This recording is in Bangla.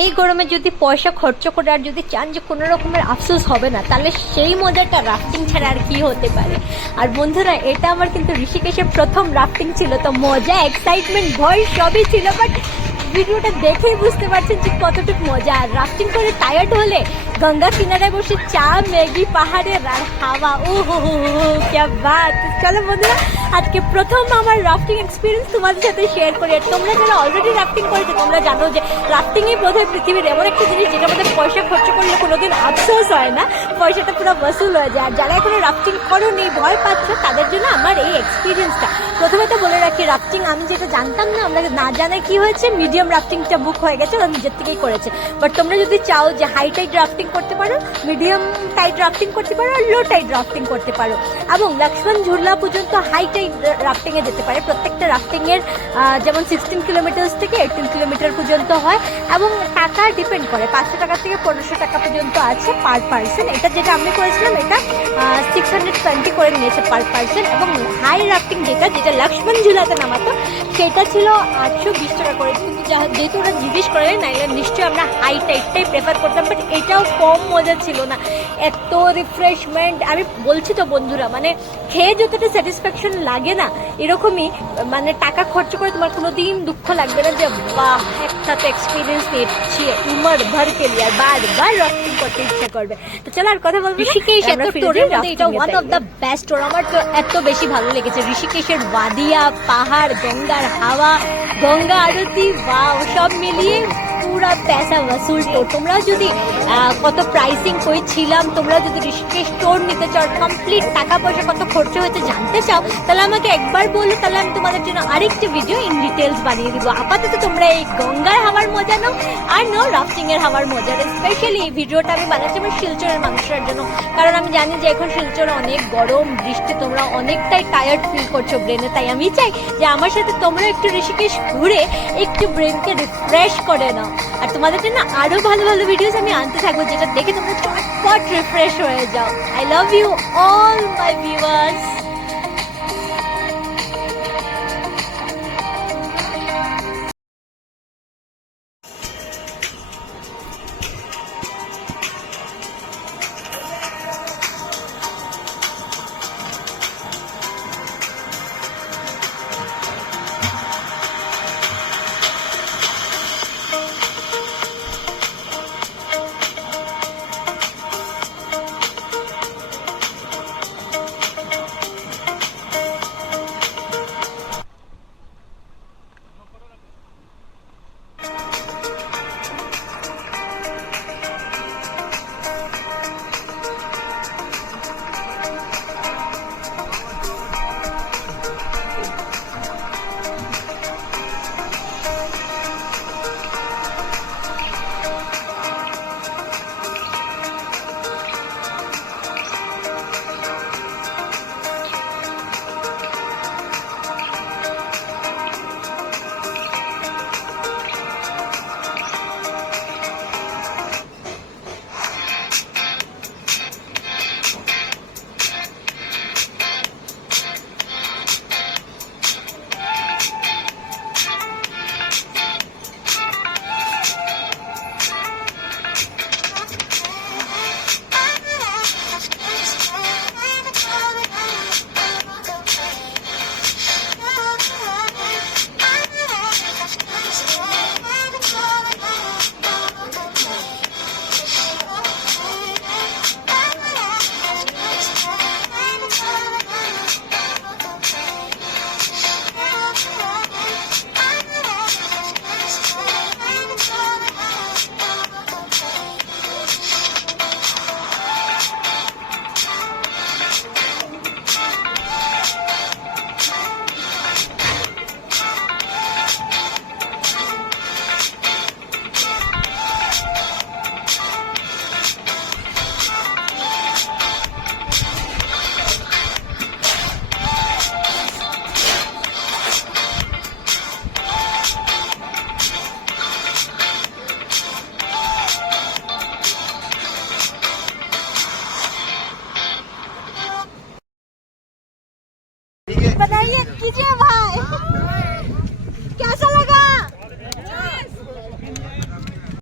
এই গরমে যদি পয়সা খরচ করে আর যদি চান যে কোনো রকমের আফসোস হবে না, তাহলে সেই মজাটা রাফটিং ছাড়া আর কি হতে পারে। আর বন্ধুরা, এটা আমার কিন্তু ঋষিকেশের প্রথম রাফটিং ছিল, তো মজা, এক্সাইটমেন্ট, ভয় সবই ছিল, বাট ভিডিওটা দেখেই বুঝতে পারছেন যে কতটুকু মজা। আর রাফটিং করে টায়ার্ড হলে গঙ্গা কিনারায় বসে চা, ম্যাগি, পাহাড়ের আর হাওয়া, ও হো হো হো, ক্যা বাত। চলো বন্ধুরা, আজকে প্রথম আমার রাফটিং এক্সপিরিয়েন্স তোমাদের সাথে শেয়ার করি। আর তোমরা যারা অলরেডি রাফটিং করেছো, তোমরা জানো যে রাফটিংই বোধহয় পৃথিবীর এমন একটা জিনিস যেটা মধ্যে পয়সা খরচ করলে কোনোদিন আফসোস হয় না, পয়সাটা পুরো বসুল হয়ে যায়। আর যারা এখনো রাফটিং করোনি, ভয় পাচ্ছ, তাদের জন্য আমার এই এক্সপিরিয়েন্সটা। প্রথমে তো বলে রাখি, রাফটিং আমি যেটা জানতাম না, আমরা না জানাই কি হয়েছে, মিডিয়াম রাফটিংটা বুক হয়ে গেছে, ওরা নিজের থেকেই করেছে। বাট তোমরা যদি চাও যে হাই টাইড রাফটিং করতে পারো, মিডিয়াম টাইড রাফটিং করতে পারো, আর লো টাইড রাফটিং করতে পারো, এবং লক্ষ্মণ ঝুলা পর্যন্ত হাই টাইড রাফটিংয়ে যেতে পারে। প্রত্যেকটা রাফটিংয়ের যেমন 16 কিলোমিটার থেকে 18 কিলোমিটার পর্যন্ত হয়, এবং টাকা ডিপেন্ড করে, 500 টাকা থেকে 1500 টাকা পর্যন্ত আছে পার পার্সন। এটা যেটা আমি করেছিলাম, এটা 620 করে নিয়েছে পার পার্সন। এবং হাই রাফটিং যেটা লক্ষ্মণ ঝুলাতে নামাতো, সেটা ছিল 820 টাকা করে। কিন্তু যেহেতু ওরা জিজ্ঞেস করে, নাইলে নিশ্চয়ই আমরা হাই টাইডটাই প্রেফার করতাম, বাট এটাও কম মজা ছিল না। এত রিফ্রেশমেন্ট, আমি বলছি তো বন্ধুরা, মানে খেয়ে যতটা স্যাটিসফ্যাকশন লাগে না, এরকমই মানে টাকা খরচ করে তোমার কোনোদিন দুঃখ লাগবে না যে বাহ, একটা তো এক্সপিরিয়েন্স নিচ্ছি উমর ভর কে লিয়ে, আর বারবার রাফটিং করতে ইচ্ছা করবে। তো চলো আর কথা বলবো, ঋষিকেশ এত টোরের মধ্যে এটা ওয়ান অফ দ্য বেস্ট টোর। আমার তো এত বেশি ভালো লেগেছে ঋষিকেশের ওয়াদিয়া, পাহাড়, গঙ্গার হাওয়া, গঙ্গা আরতি, বাও, সব মিলিয়ে পুরা পয়সা ওসুল টোর। তোমরা যদি কত প্রাইসিং করেছিলাম, তোমরা যদি ঋষিকেশ টোর নিতে চাও, কমপ্লিট টাকা পয়সা কত খরচ হয়েছে জানতে চাও, তাহলে আমাকে একবার বলো, তাহলে আমি তোমাদের জন্য আরেকটি ভিডিও ইন ডিটেলস বানিয়ে দিব। আপাতত তোমরা এই গঙ্গার হাওয়ার মজা নাও, আর নাও রাফটিং এর হাওয়ার মজা। স্পেশালি এই ভিডিওটা আমি বানাচ্ছি আমার শিলচরের মানুষের জন্য, কারণ আমি জানি যে এখন শিলচরে অনেক গরম, বৃষ্টি, তোমরা অনেকটাই টায়ার্ড ফিল করছো ব্রেনে। তাই আমি চাই যে আমার সাথে তোমরা একটু ঋষিকেশ ঘুরে একটু ব্রেনকে রিফ্রেশ করে নাও। আর তোমাদের জন্য আরো ভালো ভালো ভিডিওস আমি আনতে থাকবো, যেটা দেখে তোমরা চটপট রিফ্রেশ হয়ে যাও। I love you all my viewers.